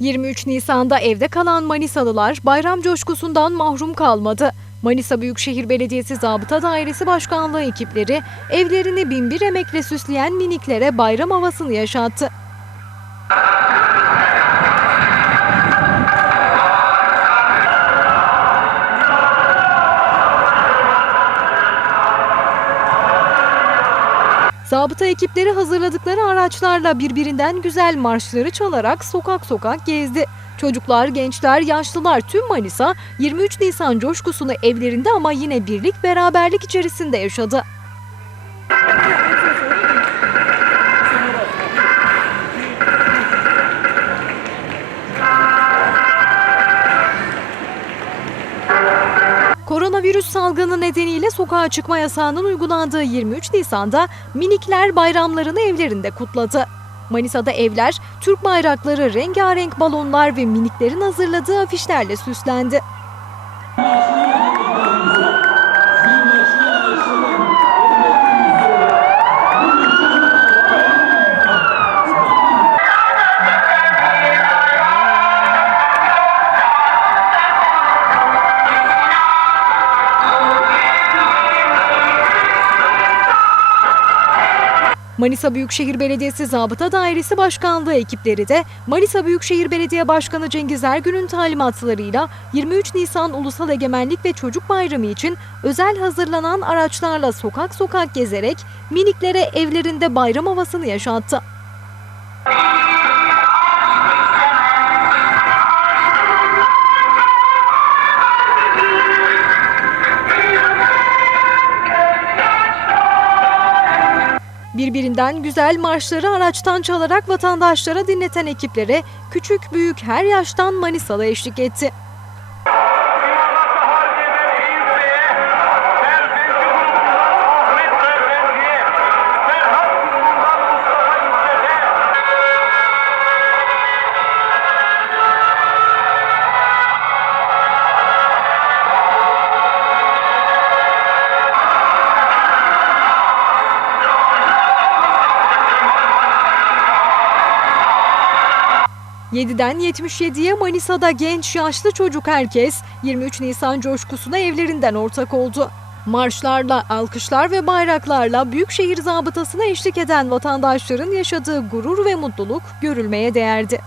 23 Nisan'da evde kalan Manisalılar bayram coşkusundan mahrum kalmadı. Manisa Büyükşehir Belediyesi Zabıta Dairesi Başkanlığı ekipleri evlerini binbir emekle süsleyen miniklere bayram havasını yaşattı. Zabıta ekipleri hazırladıkları araçlarla birbirinden güzel marşları çalarak sokak sokak gezdi. Çocuklar, gençler, yaşlılar tüm Manisa 23 Nisan coşkusunu evlerinde ama yine birlik beraberlik içerisinde yaşadı. Koronavirüs salgını nedeniyle sokağa çıkma yasağının uygulandığı 23 Nisan'da minikler bayramlarını evlerinde kutladı. Manisa'da evler Türk bayrakları, rengarenk balonlar ve miniklerin hazırladığı afişlerle süslendi. Manisa Büyükşehir Belediyesi Zabıta Dairesi Başkanlığı ekipleri de Manisa Büyükşehir Belediye Başkanı Cengiz Ergün'ün talimatlarıyla 23 Nisan Ulusal Egemenlik ve Çocuk Bayramı için özel hazırlanan araçlarla sokak sokak gezerek miniklere evlerinde bayram havasını yaşattı. Birbirinden güzel marşları araçtan çalarak vatandaşlara dinleten ekiplere küçük büyük her yaştan Manisalı eşlik etti. ...7'den 77'ye Manisa'da genç, yaşlı çocuk herkes 23 Nisan coşkusuna evlerinden ortak oldu. Marşlarla, alkışlar ve bayraklarla Büyükşehir zabıtasına eşlik eden vatandaşların yaşadığı gurur ve mutluluk görülmeye değerdi.